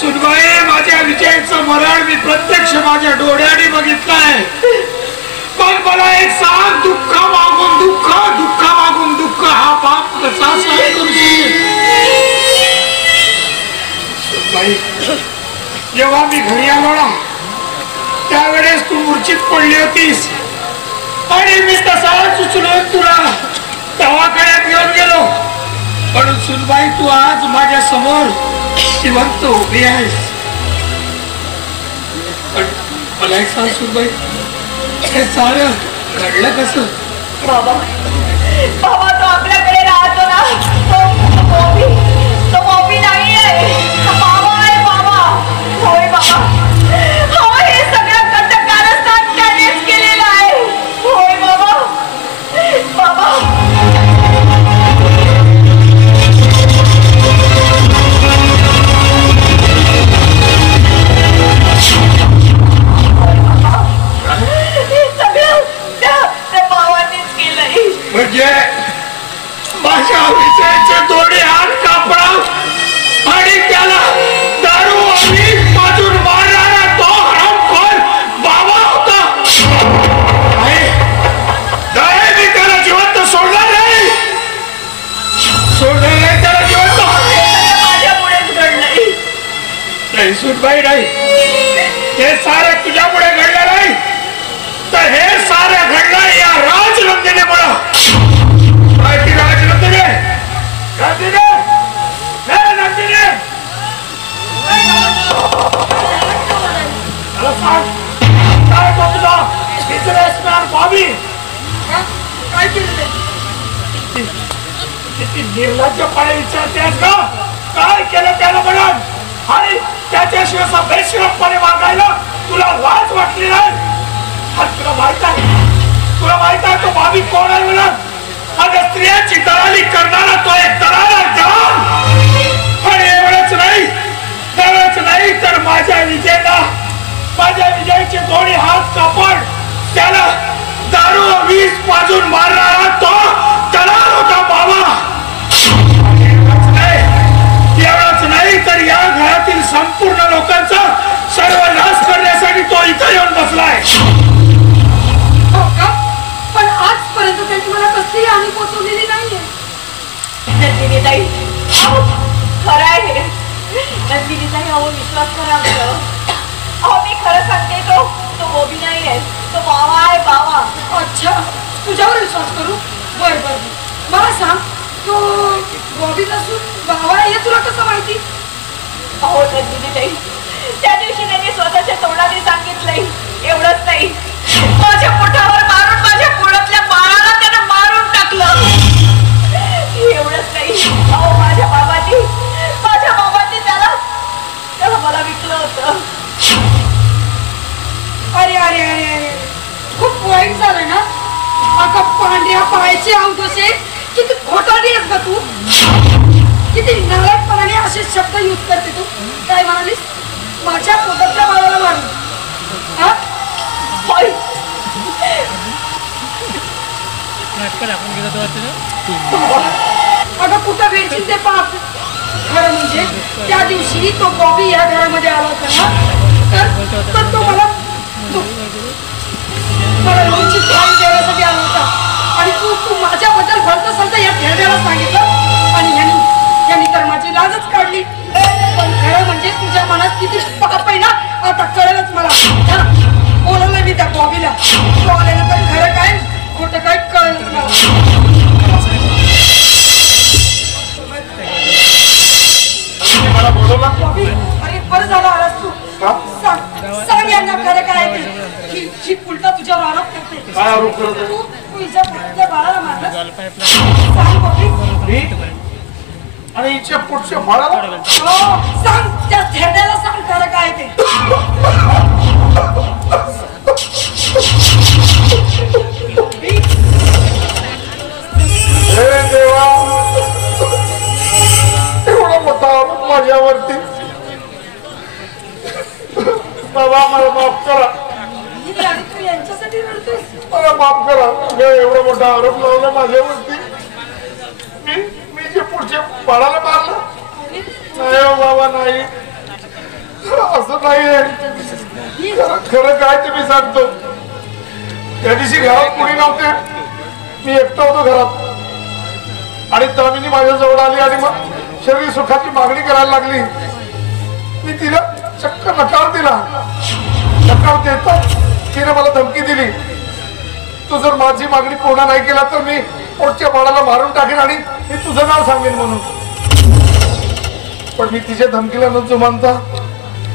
सुनबाई, माझ्या विजयाचं मरण मी प्रत्यक्ष माझ्या डोळ्याने बघितलंय. पण मला एक सांग, दुःख मागून दुःख हा बाप कसा सहन करू शकेल? सुनबाई, जेव्हा मी घरी आलो ना त्यावेळेस तू मूर्छित पडली होतीस आणि मी तसाच उचलून तुला दवाखान्यात घेऊन गेलो. पण सुनबाई, तू आज माझ्या समोर जिवंत उभी आहेस. पण मला एक सांग सुनबाई, हे सारं घडलं कसं? बाबा बाबा, तो आपल्याकडे राहतो ना, तो मोबी नाही आहे, बाबा आहे बाबा. होय बाबा, हो, हे सगळं कारस्थान त्यानेच केलेलं आहे. होय बाबा. बाबा, म्हणजे माझ्या विजयाचे दोन्ही हात कापडा आणि त्याला दारू आणि पाजून मारणारा तो हरामखोर बाबा होता. नाही, मी त्याला जिवंत सोडणार नाही, त्याला जिवंत. माझ्यामुळेच घडलंय. नाही सुनबाई, नाही, हे सारं तुझ्यामुळे घडलं नाही, तर हे सारं घडलं या राजनंदिनीमुळं. निर्लज्जपणे विचारतेस का? काय केलं त्याला म्हणून? आणि त्याच्याशिवाय असं बेशरमपणे वागायला तुला लाज वाटली नाही? तुला माहित आहे तो भाभी कोण आहे म्हणून? अगं, स्त्रियांची दलाली करणारा तो एक दलाल आहे. आणि एवढंच नाही तर माझ्या विजयाचे दोन्ही हात कापड त्याला दारू वीज पाजून मारणारा तो दलाल होता बाबा. एवढंच नाही तर या घरातील संपूर्ण लोकांचा सर्वनाश करण्यासाठी तो इथं येऊन बसलाय. पण आजपर्यंत त्यांनी मला कसलीही हानी पोचवलेली नाहीये. नंदिनीताई, खरं आहे नंदिनीताई, अहो विश्वास करा. अहो मी खरं सांगते, तो मोबी नाही आहे, तो बाबा आहे बाबा. अच्छा, तुझ्यावर विश्वास करू? बर बर, मला सांग, तो बॉबी नसून बाबा हे तुला कसं माहिती? अहो नंदिनीताई, त्या दिवशी त्यांनी स्वतःच्या तोंडाने सांगितलंय. एवढंच नाही, माझ्या पोटावर मारून माझ्या पोटातल्या बाळाला त्यानं मारून टाकलं. एवढंच नाही, अहो माझ्या बाबांनी त्याला मला विकलं होतं. अरे अरे अरे अरे, खूप वाईट झालं ना. अगं पांढऱ्या पायाचे अवधोसे, किती खोटारडी आहेस ग तू. किती नालायकपणाने असे शब्द यूज करते तू. काय म्हणालीस? माझ्या पोटातल्या बाळाला मारून? अगं कुठं भेटशील ते पाप. खरं म्हणजे त्या दिवशी तो बॉबी या घरामध्ये आला होता ना, तर तो मला लोणची खाऊन देण्यासाठी आला होता. आणि तू माझ्याबद्दल भलतं सलतं या खेळण्याला सांगितलं आणि यांनी तर माझी लाजच काढली. पण खरं म्हणजे तुझ्या मनात किती पाप आहे ना, आता कळलंच मला. बोलवलं मी त्या बॉबीला, तो आल्यानंतर खरं काय खोटं काय कळलंच मला. मला बोलवला बॉबी, अरे बरं झालं आलास तू. सांग यांना खरं काय ते. ही उलटा तुझ्यावर आरोप करते. काय आरोप करते? तू तुझ्या पोटातल्या बाळाला मारलं. सांग बॉबी. आणि हिच्या पोटच्या बाळाला? सांग, त्या थेरड्याला सांग खरं काय ते. हे देवा, एवढा मोठा आरोप माझ्यावरती. बाबा मला माफ करा. तू यांच्यासाठी रडतोस? मला माफ करा. एवढा मोठा आरोप लावला माझ्यावरती. मी जे पुढच्या बाळाला मारलं. बाबा नाही, असं नाहीये. खरं काय ते मी सांगतो. त्या दिवशी घरात कुणी नव्हते, मी एकटा होतो घरात आणि तामिनी माझ्या जवळ आली आणि मग शरीर सुखाची मागणी करायला लागली. मी तिला चक्क नकार दिला. नकार देता तिने मला धमकी दिली, तू जर माझी मागणी पूर्ण नाही केला तर मी पोटच्या बाळाला मारून टाकेन आणि मी तुझं नाव सांगेन म्हणून. पण मी तिच्या धमकीला न जुमानता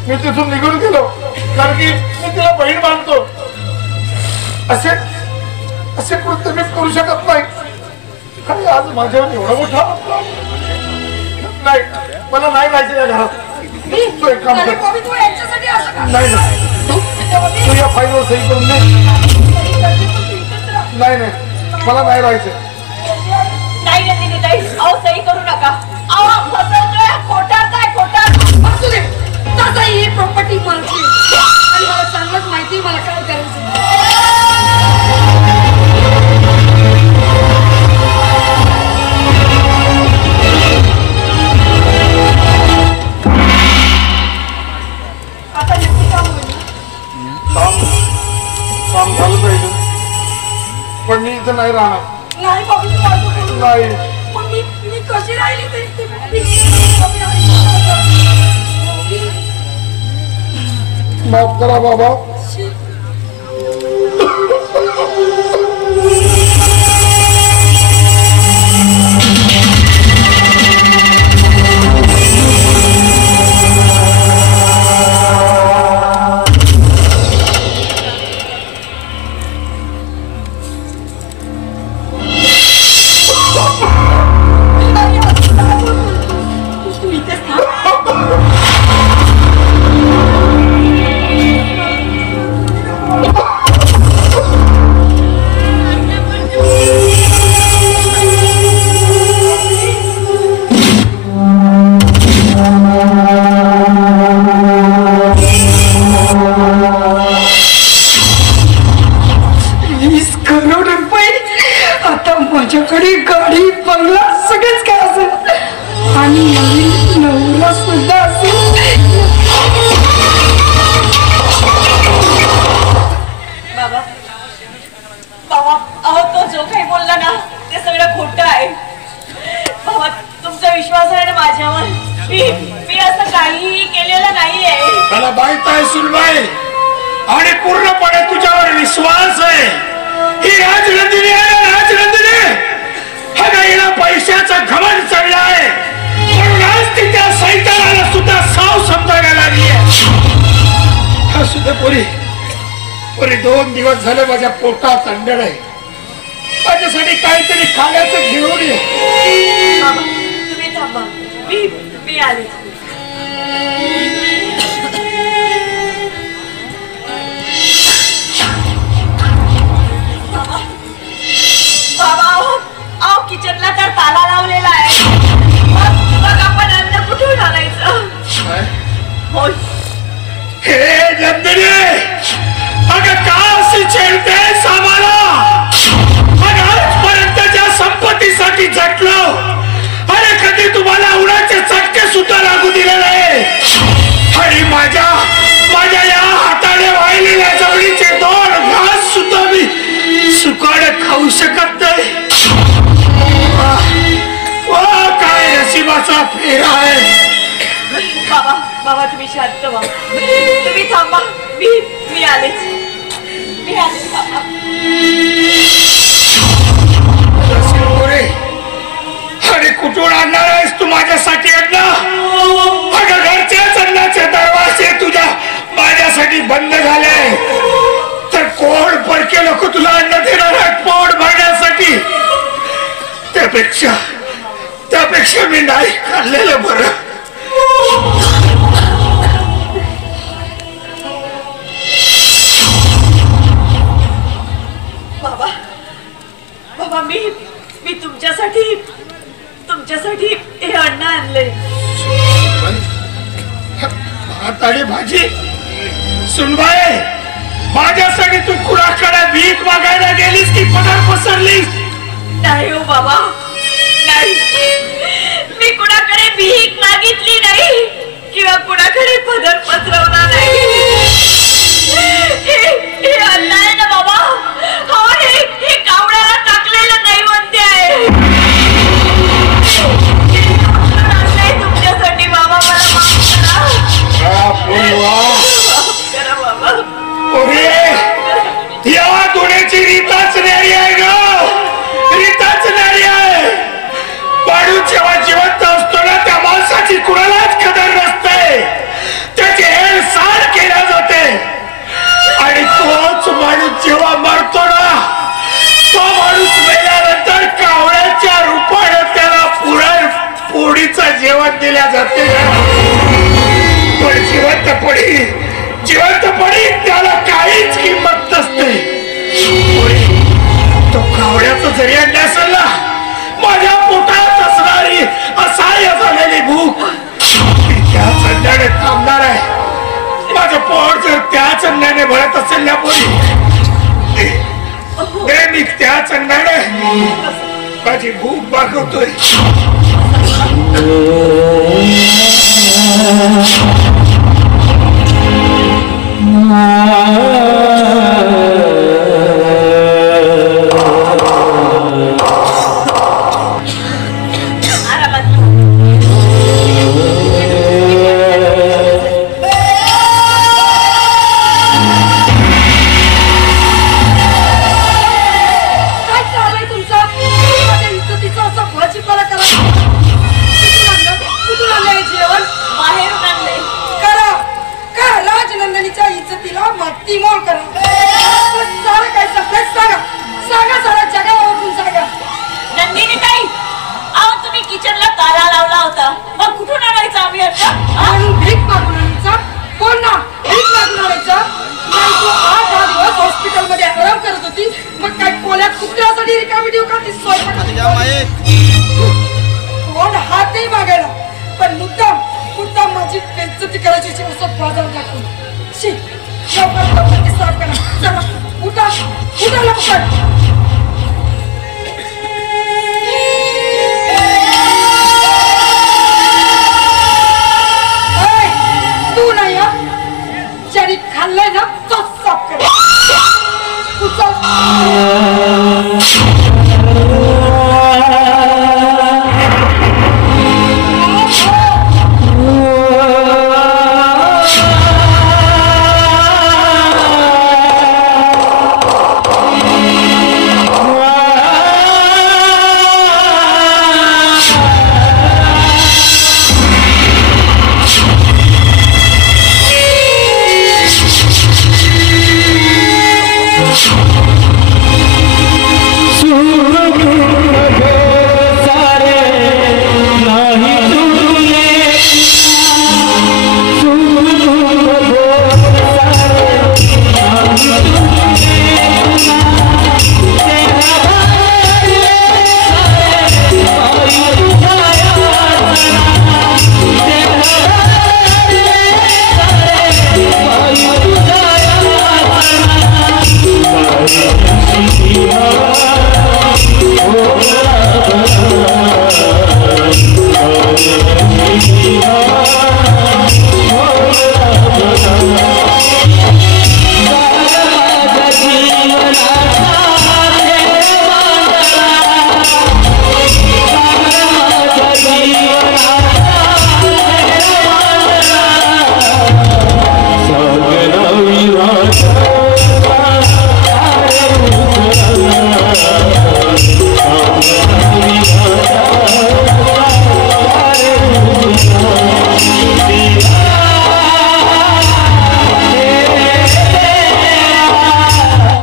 मी तिथून निघून गेलो, कारण की मी तिला बहीण मानतो. असे कृत्य मी करू शकत नाही. आणि आज माझ्यावर एवढा मोठा नाही, मला नाही राहायचं या घरात. तू एक काम कर, नाही तू या फाईलवर सही करून दे. नाही मला नाही राहायचं. नाही नंदिनी ताई, अहो सही करू नका. अहो फसवतोय, खोटारताय, खोटार. असू दे, तसा ही प्रॉपर्टी मालकी आणि मला चांगलंच माहिती मला काय करायचं. आता नक्की काम होईल. काम झालं पाहिजे, पण मी इथं नाही राहणार. नाही बाबी, नाही. पण मी कशी राहिली तरी माफ करा बाबा. माझ्याकडे गाडी बंगला सगळंच काय असेल आणि नवीन नवरा सुद्धा असेल. बाबा बाबा, अहो तो जो काही बोलला ना ते सगळं खोटं आहे. बाबा तुमचा विश्वास आहे ना माझ्यावर. मी असं काहीही केलेलं नाहीये. मला माहित आहे सुनबाई, आणि पूर्णपणे तुझ्यावर विश्वास आहे. ही राजनंदिनी आहे, राजनंदिनी. हा गाईला पैशाचा घमंड चढला आहे, म्हणून आज ती त्या सैतानाला सुद्धा साव समजायला लागली आहे. हा सुद्धा पुरी 2 दिवस झाले माझ्या पोटात अंडळ आहे. माझ्यासाठी काहीतरी खाण्याचं घेऊन ये. तुम्ही थांबा, मी आले. किचनला तर ताला लावलेला आहे. मग आपण अन्न कुठून आणायचं? हे नंदिनी, अगं का अशी छेडतेस आम्हाला? अगं आजपर्यंतच्या संपत्तीसाठी झटलो, अरे कधी तुम्हाला उन्हाचे चटके सुद्धा लागू दिले नाही. आणि माझ्या या हाताने वाहिलेल्या जवळीचे 2 घास सुद्धा मी सुकाळ खाऊ शकत नाही. काय नशिबाचा फेरा आहे. बाबा तुम्ही शांत व्हा. तुम्ही थांबा, मी आलेच. बाबा. अरे कुठून आणणार आहेस तू माझ्यासाठी अन्न? अगं घरच्याच अन्नाचे दरवाजे तुझ्या माझ्यासाठी बंद झाले, तर कोण परके लोक तुला अन्न देणार आहेत पोट भरण्यासाठी? त्यापेक्षा मी नाही खाल्लेलं बरं. बाबा मी तुमच्यासाठी हे अन्न आणलंय. भात आणि भाजी. सुनबाई, माझ्यासाठी तू कुणाकडे भीक मागायला गेलीस की पदर पसरलीस? नाही हो बाबा, नाही. मी कुणाकडे भीक मागितली नाही. जरी आणली असेल ना, माझ्या पोटात असणारी असहाय्य झालेली भूक त्याच अन्नाने थांबणार आहे. माझं पोट जर त्याच अन्नाने भरत असेल ना पोरी, मी त्याच अन्नाने माझी भूक भागवतोय. खाल्लंय ना